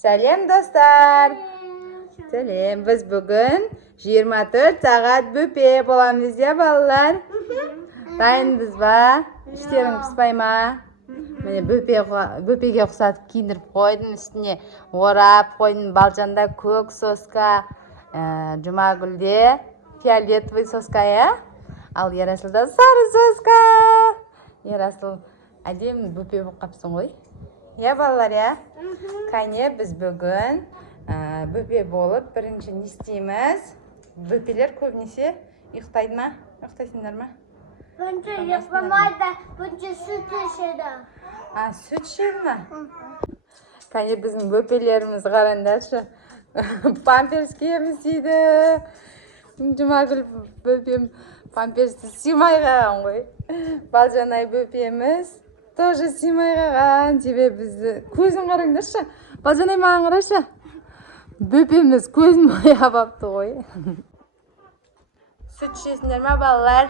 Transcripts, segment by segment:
Сәлем достар. Сәлем. Біз бүгін 24 сағат бөпе боламыз де балалар. Дайынбыз ба? Іштерің піспай ма? Міне бөпеге ұқсатып киіндіріп қойдым. Үстіне орап қойдым. Балжанда көк соска, Жұмагүлде фиолетовый соска, ал Ерасылда сары соска. Ерасыл әдемі бөпе болып қапсың ғой. Балалар, Кәне біз бүгін бөпе болып бірінші не істейміз? Бөпелер көбінесе ұйықтайды ма? Ұйықтайсыңдар ма? Бірінші ұйықтамайды, бірінші сүт ішеді. Сүт ішеді ма? Кәне біздің бөпелеріміз қараңдаршы. Памперс киеміз дейді. Жұмагүл бөпем памперсті симай қалған ғой. Балжанай бөпеміз тоже симай қалған. Себебі бізді көзін қараңдаршы. Балжанай маған қарашы. Бөпеміз көзін бояп апты ғой. Сүт ішесіңдер ма балалар?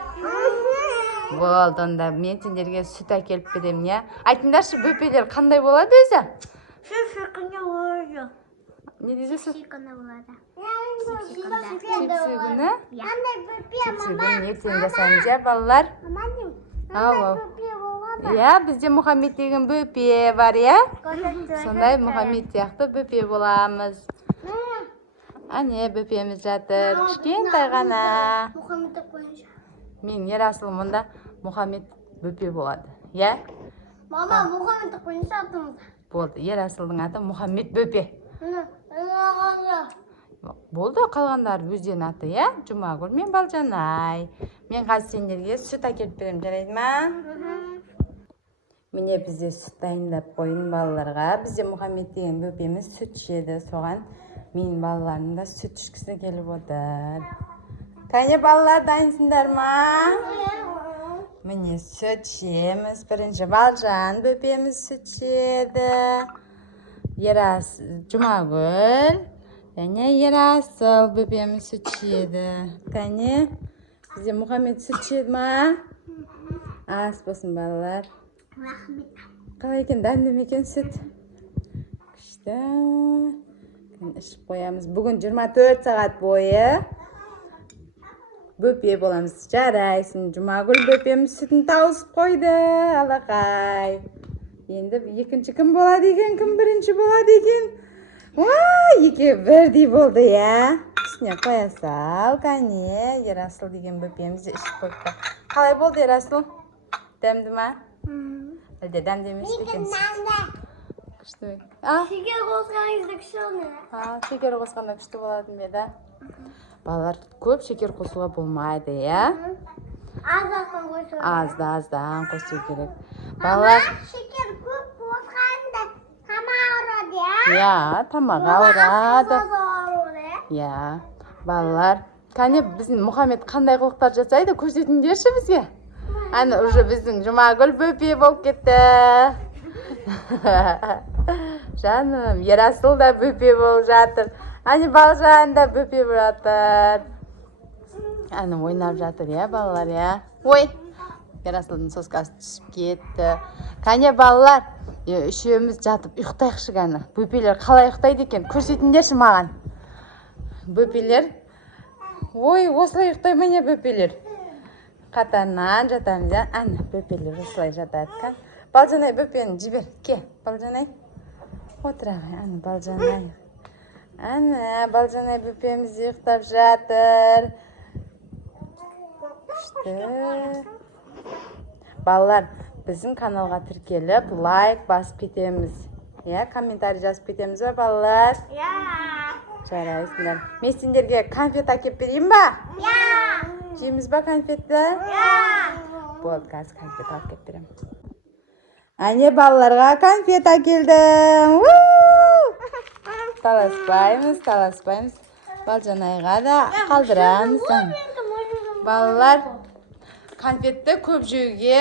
Болды, онда мен сендерге сүт әкеліп беремін, я? Айтыңдаршы, бөпелер қандай болады өзі? Шыққанда болады. Не дейсіз? Шыққанда болады. Чипсигіні? Чипсигіні ертең жасаймыз, я, балалар? Бізде Мұхаммед деген бөпе бар, я? Сондай Мұхаммед сияқты бөпе боламыз. Әне, бөпеміз жатыр. Кішкентай ғана. Мұхаммедті қойынша. Мен Ерасыл мұнда Мұхаммед бөпе болады, я? Мама, Мұхаммедті қойынша атымыз. Болды, Ерасылдың аты Мұхаммед бөпе. Болды, қалғандар өздерінің аты, я? Жұмагүл мен Балжанай. Мен қазір сендерге сүт әкеліп беремін, жарайды ма? Міне бізде сүт дайындап қойын балаларға. Бізде Мұхаммед деген бөпеміз сүт ішеді. Соған менің балаларым да сүт ішкісі келіп отыр. Кәне балалар, дайынсыңдар ма? Міне сүт ішеміз. Бірінші Балжан бөпеміз сүт ішеді. Жұмагүл және Ерасыл бөпеміз сүт ішеді. Кәне, бізде Мұхаммед сүт ішеді ма? Ас болсын балалар. Қалай екен, дәмді ме екен сүт? Күшті. Ішіп қоямыз. Бүгін 24 сағат бойы бөпе боламыз. Жарайсың. Жұмагүл бөпеміз сүтін тауысып қойды. Алақай. Енді екінші кім болады екен, кім бірінші болады екен? Екеуі бірдей болды, я? Үстіне қоя сал, кәне. Ерасыл деген бөпемізді ішіп қойыпты. Қалай болды, Ерасыл? Дәмді ма? Әлде дәмді емес пе екен? Күшті. Шекер қосқаныңызда күшті олды. Шекер қосқанда күшті болатын беді. Балалар көп шекер қосуға болмайды, я? Аздан қосу. Аздан қосу керек. Балалар... Шекер көп қосқанда тамақ ауырады, я? Я, тамақ ауырады. Я, балалар. Кәне, біздің Мұхаммед қандай қылықтар жасайды, көрсетіңдерші бізге. Әні, уже біздің Жұмагүл бөпе болып кетті. Жаным, Ерасыл да бөпе болып жатыр. Әне, Балжан да бөпе болып жатыр. Әні, ойнап жатыр, я, балалар, я? Ой, Ерасылдың соскасы түсіп кетті. Кәне, балалар, үшеуміз жатып ұйықтайықшы кәні. Бөпелер қалай ұйықтайды екен? Көрсетіңдерші маған. Бөпелер. Ой, осылай ұйықтай ма не бөпелер? Қатарынан жатамыз, я? Әні, бөпелер осылай жатады, ка? Балжанай бөпені жібер. Ке, Балжанай. Отырағай, әні, Балжанай. Әні, Балжанай бөпеміз ұйықтап жатыр. Күшті. Балалар, біздің каналға тіркеліп, лайк басып кетеміз. Я, комментарий жазып кетеміз ба, балалар? Я. Жарайсыңдар. Мен сендерге конфет әкеп берейін ба? Я. Жейміз ба конфетті? Я. Болды, қазір конфет әкеп берем. Әне, балаларға конфет әкелдім. Таласпаймыз. Балжанайға да қалдырамыз. Балалар, конфетті көп жеуге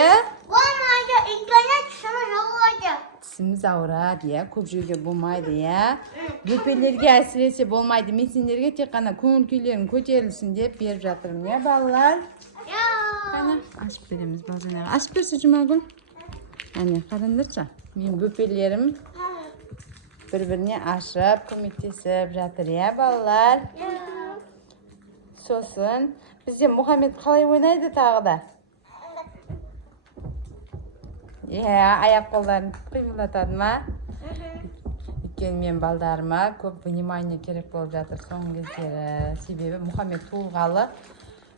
Болмайды, өйткені тісіміз ауырады. Тісіміз ауырады, я? Көп жеуге болмайды, я? Бөпелерге әсіресе болмайды. Мен сендерге тек қана көңіл күйлерің көтерілсін деп беріп жатырмын, я, балалар? Қана, ашып береміз Балжанайға. Ашып берші, Жұмагүл. Әне, қараңдаршы. Мен бөпелерім Bir-birine aşıp, көмектесіп жатыр, ya балалар? So'sin, bizde Muhammed qalay o'ynaydi tag'i da? Oyoq qo'llarini qiymalatadimi? Өйткені мен балдарыма көп внимание керек болып жатыр соңғы кездері. Себебі Мұхаммед туылғалы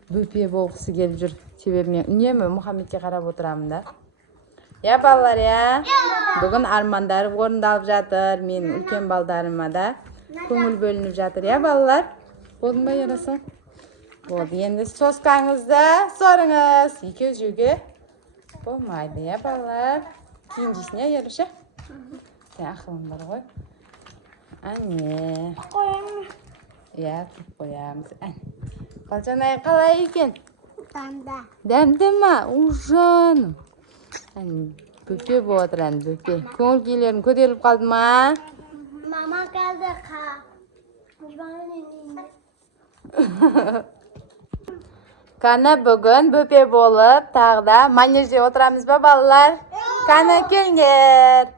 бөпе болғысы келіп жүр. Себебі мен үнемі Мұхаммедке қарап отырамын да. Ya балалар, ya? Бүгін армандары орындалып жатыр. Мен үлкен балдарыма да көңіл бөлініп жатыр, ya балалар? Болдың ба, Ерасыл? Болды. Енді соскаңызды сорыңыз. Екеу жеуге болмайды, ya балалар? Кейін жейсің, ya, Еруша? Сен ақылың бар ғой. Әне. Ya, тұрып қоямыз. Балжанай қалай екен? Дәмді ма? Ужаным. Бөпе болып отыр, бөпе. Көңіл күйлерің көтеріліп қалды ма? Мама geldi Қана бүгін бөпе болып, тағы да манежде отырамыз ба, балалар? Қана келіңдер.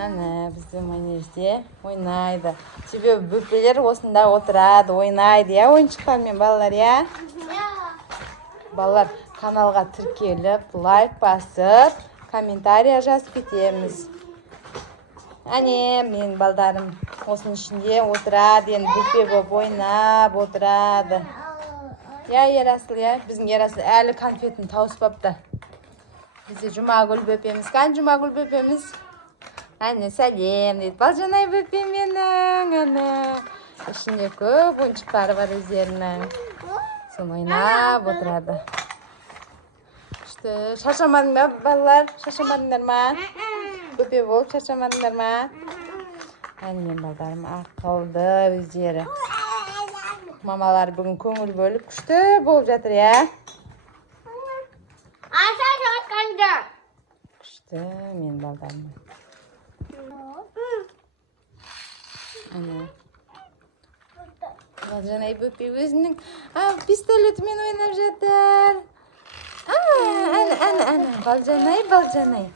Әне, бізде манежде ойнайды. Себебі бөпелер осында отырады, ойнайды, ya, ойыншықтармен, балалар, ya? Балалар, каналға тіркеліп, лайк басып, комментария жазып кетеміз. Әне, мен балдарым осының ішінде отырады, енді бөпе болып ойнап отырады. Ya, Ерасыл, ya? Біздің Ерасыл әлі конфетін тауыспапты. Бізде Жұмагүл бөпеміз. Қан Жұмагүл бөпеміз? Әне, сәлем дейді. Балжанай бөпе менің, әне. Ішінде көп ойыншықтары бар өздерінің. Соны ойнап отырады. Шаршамадыңдар ма, балалар? Шаршамадыңдар ма? Бөпе болып шаршамадыңдар ма? Әне, балдарым ақылды өздері. Мамалар бүгін көңіл бөліп күшті болып жатыр, ya? Күшті мен балдарым. Әне. Балжанай бөпе өзінің пистолетімен ойнап жатыр. Әне. Балжанай.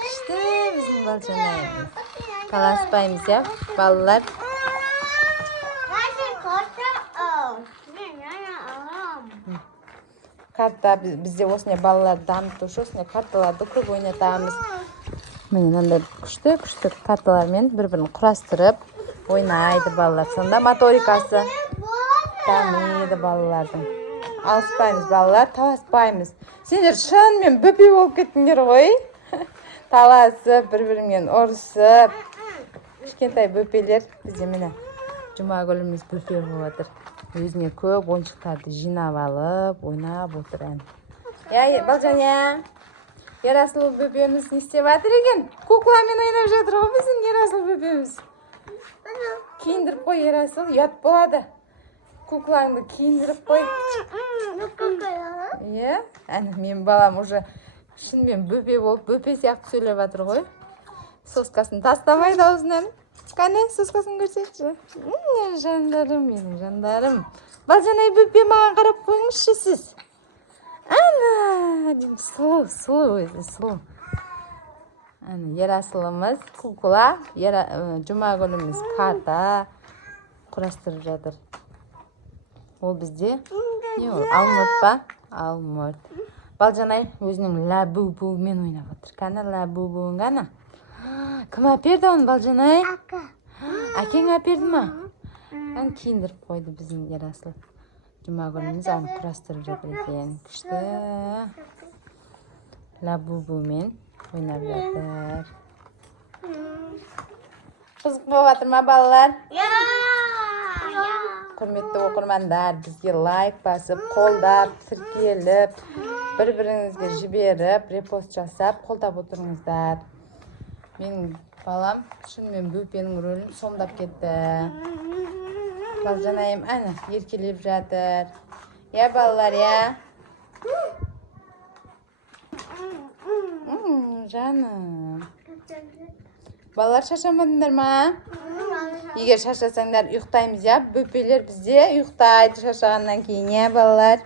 Күшті біздің Балжанай. Қаласпаймыз, ya, балалар? Карта бізде осындай балалар дамытушы, осындай карталарды көп ойнатамыз. Мен андай күшті карталармен бір-бірін құрастырып ойнайды балалар. Сонда моторикасы дамиды балалардың. Алыспаймыз, балалар, таласпаймыз. Сендер шынымен бөпе болып кеттіңдер ғой. Таласып, бір-бірімен ұрысып. Кішкентай бөпелер бізде міне Жұмагүліміз бөпе болып отыр. Өзіне көп ойыншықтарды жинап алып, ойнап отыр. Ya, Балжан, ya? Ерасыл бөпеміз не істеп жатыр екен? Кукламен ойнап жатыр ғой біздің Ерасыл бөпеміз. Киіндіріп қой, Ерасыл, ұят болады. Куклаңды киіндіріп қой. Иә? Әне, мен балам уже шынымен бөпе болып, бөпе сияқты сөйлеп жатыр ғой. Соскасын тастамайды аузынан. Қане, соскасын көрсетші. Жандарым, менің жандарым. Балжанай бөпе маған қарап қойыңызшы сіз. Ана, дейм, сұлу өзі, сұлу. Әне, Ерасылымыз кукла, Жұмагүліміз карта құрастырып жатыр. Ол бізде, не ол, алмұрт па? Алмұрт. Балжанай өзінің лабу-буымен ойнап отыр. Қана лабу-буын ғана. Кім әперді оны, Балжанай? Әкең әперді ма? Киіндіріп қойды біздің Ерасыл. Жұмагүліміз аны құрастырып жатыр екен. Күшті лабу-буымен ойнап жатыр. Қызық болып жатыр ма, балалар? Құрметті оқырмандар, бізге лайк басып, қолдап, тіркеліп, бір-біріңізге жіберіп, репост жасап, қолдап отырыңыздар. Менің балам шынымен бөпенің рөлін сомдап кетті. Балжанайым әне еркелеп жатыр. Ya, балалар, ya? Жаным. Балалар, шаршамадыңдар ма? Егер шаршасаңдар, ұйықтаймыз, ya? Бөпелер бізде ұйықтайды шаршағаннан кейін, ya, балалар?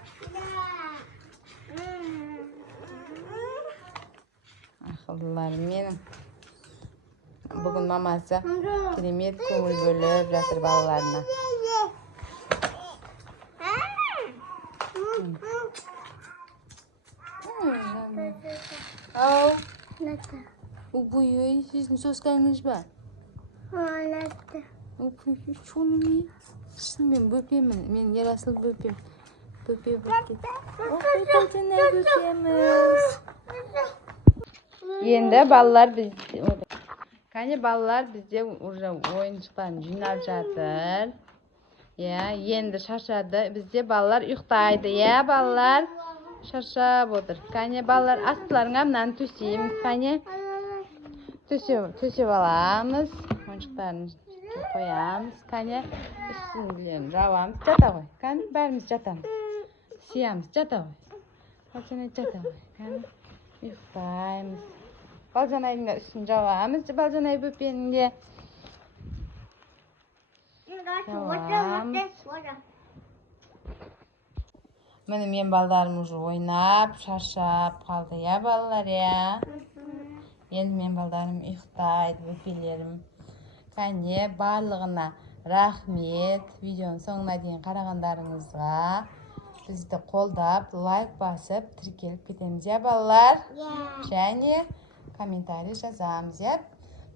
Ақылдыларым менің. Bugün maması keremet көңіл bölüp жатыр балаларына. Ау, ой, sizin so'zgangiz bor. Şunu ne? Şimdi ben böpemin. Men yarasıl böpem. Böpe. Balcana böpemiz. Endi ballar biz Qani ballar bizde oyuncuklarını jинап жатыр. Ya, endi şaşadı. Bizde ballar uxtaydı ya ballar. Şaşab otur. Qani ballar astlaryňa bilen töseyimiz. Qani tösep alamız. Oyuncuklarını koyamız. Qani üstüne bilen jabamız. Jata qoy. Qani bärimiz jatamız. Siyamiz jata qoy. Balcana jata qoy. Qani uxtaymiz. Balcanayın da üstüne jabamız. Balcanayı böpenге. Mana men ballarım уже oynap, şarşap qaldı ya ballar ya. Endi men ballarım uxtaydı, böpelerim. Qani barlığına rahmet. Videonun soňuna deyin qaragandaryňyzga. Bizdi qoldap, like basıp, tirkelip ketemiz ya ballar. Және kommentariy жазамыз ya.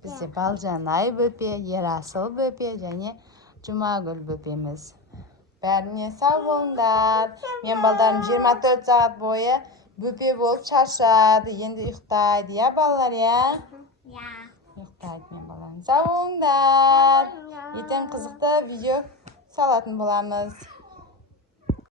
Bizde Balcanay böpe, Yerasıl böpe, және Cumagül böpemiz. Bärine sağ bolыңдар. Men ballarım 24 saat boyu böpe bolup çarşadı. Endi uxtaydı ya ballar ya. Uxtaydı men ballarım. Sağ bolыңдар. Eten kızıkta video salatın bolamız.